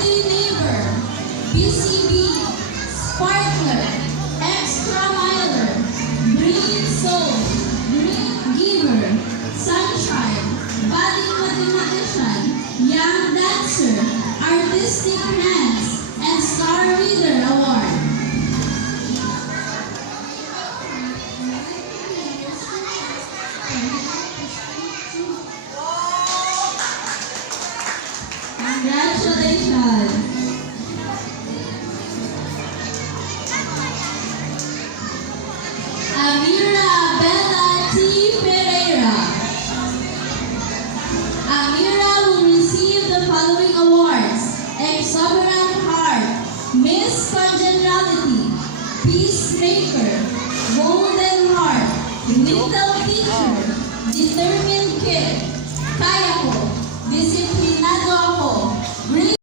Friendly Neighbor, BCB, Sparkler, Extra Miler, Green Soul, Green Giver, Sunshine, Budding Mathematician, Young Dancer, Artistic Hands, and Star Reader Award. Congratulations! Amira Bella T. Pereira. Amira will receive the following awards: Exuberant Heart, Miss Congeniality, Peacemaker, Golden Heart, Little Teacher, Determined Kid, Kaya ko, Disiplinado ako,